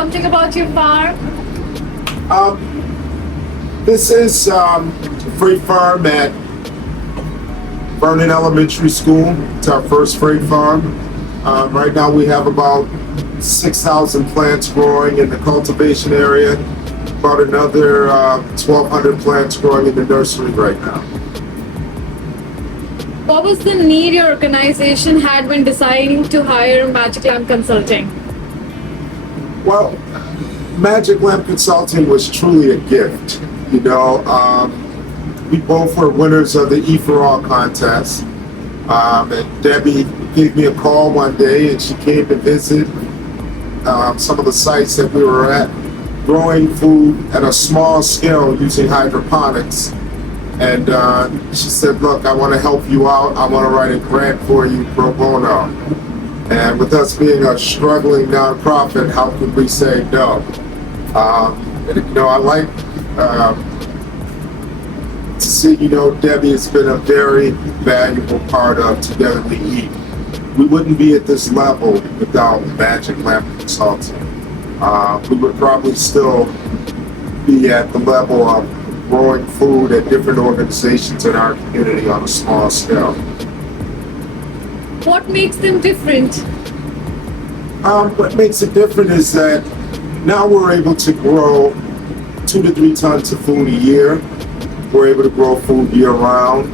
something about your farm? This is a freight farm at Vernon Elementary School. It's our first freight farm. Right now we have about 6,000 plants growing in the cultivation area, about another 1,200 plants growing in the nursery right now. What was the need your organization had when deciding to hire Magic Lamp Consulting? Well, Magic Lamp Consulting was truly a gift. We both were winners of the E for All contest. And Debbie gave me a call one day and she came to visit some of the sites that we were at, growing food at a small scale using hydroponics. And she said, look, I want to help you out. I want to write a grant for you pro bono. And with us being a struggling nonprofit, how could we say no? I like to see, Debbie has been a very valuable part of Together We Eat. We wouldn't be at this level without Magic Lamp Consulting. We would probably still be at the level of growing food at different organizations in our community on a small scale. What makes them different? What makes it different is that now we're able to grow 2 to 3 tons of food a year. We're able to grow food year round.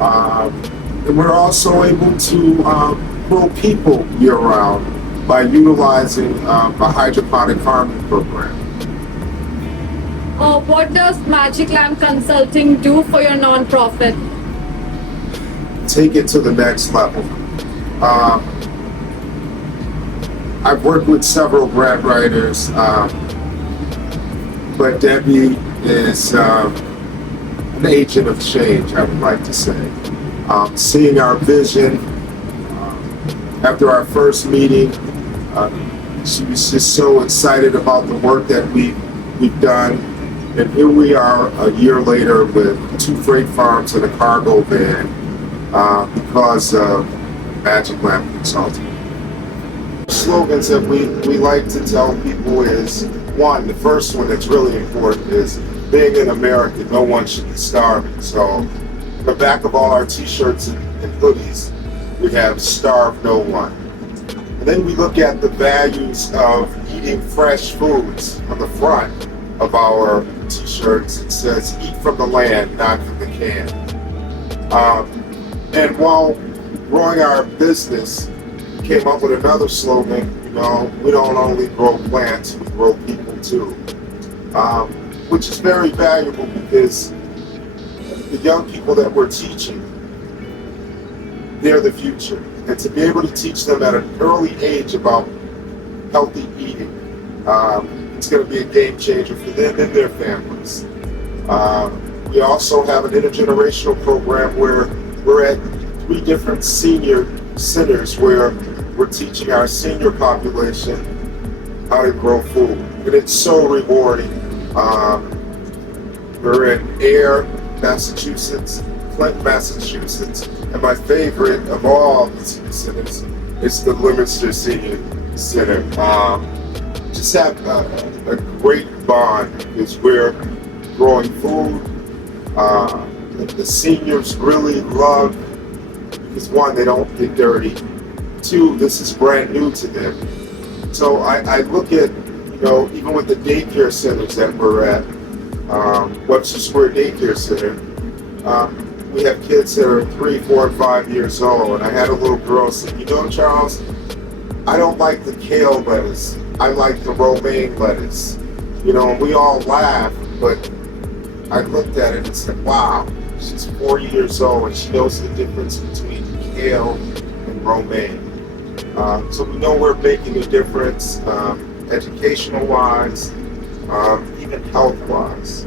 And we're also able to grow people year round by utilizing a hydroponic farming program. What does Magic Lamp Consulting do for your nonprofit? Take it to the next level. I've worked with several grant writers, but Debbie is an agent of change, I would like to say. Seeing our vision, after our first meeting, she was just so excited about the work that we've done. And here we are a year later with 2 freight farms and a cargo van because of Magic Lamp Consulting. Slogans that we like to tell people is, one, the first one that's really important is, being in America, no one should be starving. So the back of all our t-shirts and hoodies, we have starve no one. And then we look at the values of eating fresh foods on the front of our t-shirts. It says, eat from the land, not from the can. And while growing our business, we came up with another slogan, we don't only grow plants, we grow people too. Which is very valuable because the young people that we're teaching, they're the future. And to be able to teach them at an early age about healthy eating, it's going to be a game changer for them and their families. We also have an intergenerational program where we're at 3 different senior centers where we're teaching our senior population how to grow food. And it's so rewarding. We're in Air, Massachusetts, Clinton, Massachusetts, and my favorite of all the senior centers is the Leominster Senior Center. Just have a great bond because we're growing food. The seniors really love, because one, they don't get dirty. 2, this is brand new to them. So I look at, even with the daycare centers that we're at, Webster Square Daycare Center, we have kids that are 3, 4, and 5 years old. And I had a little girl say, Charles, I don't like the kale lettuce. I like the romaine lettuce. And we all laughed, but I looked at it and said, wow, she's 4 years old and she knows the difference between kale and romaine. So we know we're making a difference, educational-wise, even health-wise.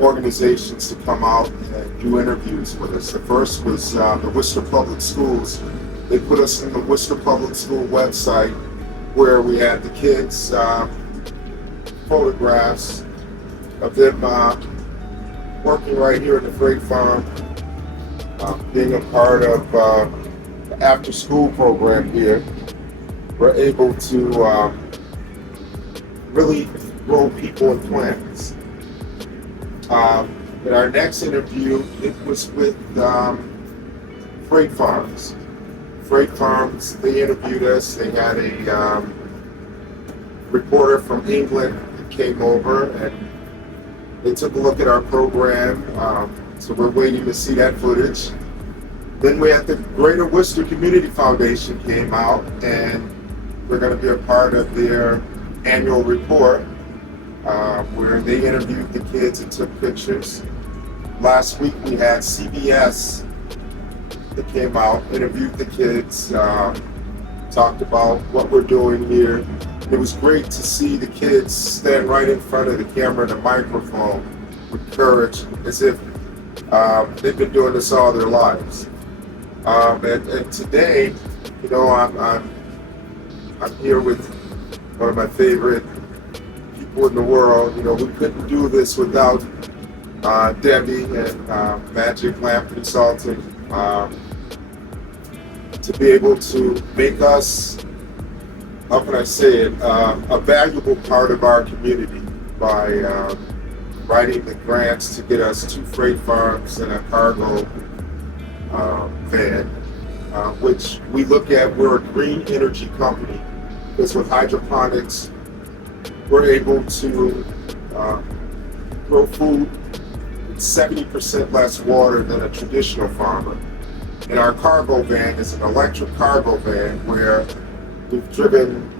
Organizations to come out and do interviews with us. The first was the Worcester Public Schools. They put us in the Worcester Public School website where we had the kids' photographs of them working right here at the freight farm, being a part of the after-school program here. We're able to really grow people and plants. In our next interview, it was with Freight Farms. Freight Farms, they interviewed us. They had a reporter from England that came over and they took a look at our program. So we're waiting to see that footage. Then we had the Greater Worcester Community Foundation came out and we're going to be a part of their annual report where they interviewed the kids and took pictures. Last week we had CBS that came out, interviewed the kids, talked about what we're doing here. It was great to see the kids stand right in front of the camera and the microphone with courage, as if they've been doing this all their lives. And today, you know, I'm here with one of my favorite people in the world. You know, we couldn't do this without Debbie and Magic Lamp Consulting to be able to make us, how can I say it, a valuable part of our community by writing the grants to get us 2 freight farms and a cargo van, which we look at, we're a green energy company, because with hydroponics, we're able to grow food with 70% less water than a traditional farmer. And our cargo van is an electric cargo van where we've driven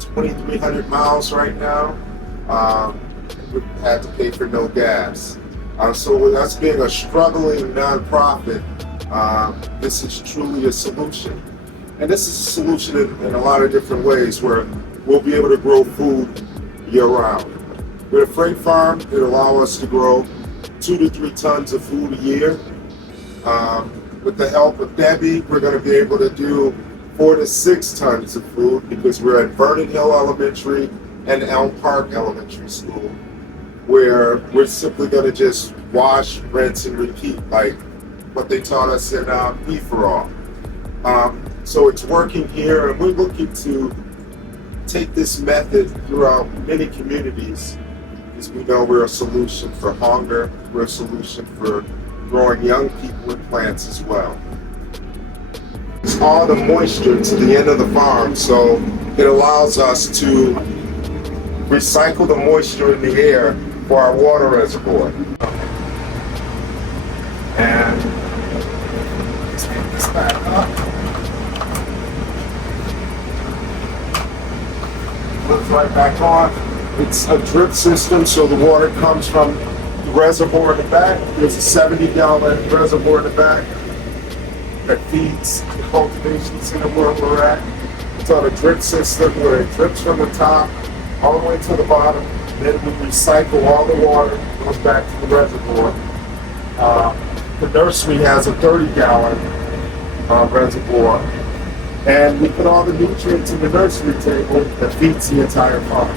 2,300 miles right now. We've had to pay for no gas. So with us being a struggling nonprofit, this is truly a solution. And this is a solution in a lot of different ways where we'll be able to grow food year-round. With a freight farm, it'll allow us to grow 2 to 3 tons of food a year. With the help of Debbie, we're going to be able to do 4 to 6 tons of food because we're at Vernon Hill Elementary and Elm Park Elementary School, where we're simply going to just wash, rinse, and repeat like what they taught us in E4all. So it's working here, and we're looking to take this method throughout many communities because we know we're a solution for hunger, we're a solution for growing young people and plants as well. It's all the moisture to the end of the farm, so it allows us to recycle the moisture in the air for our water reservoir. And take this back up. Flips right back on. It's a drip system, so the water comes from the reservoir in the back. There's a 70-gallon reservoir in the back that feeds the cultivation center where we're at. It's on a drip system where it drips from the top all the way to the bottom. Then we recycle all the water, it goes back to the reservoir. The nursery has a 30-gallon reservoir, and we put all the nutrients in the nursery table that feeds the entire farm.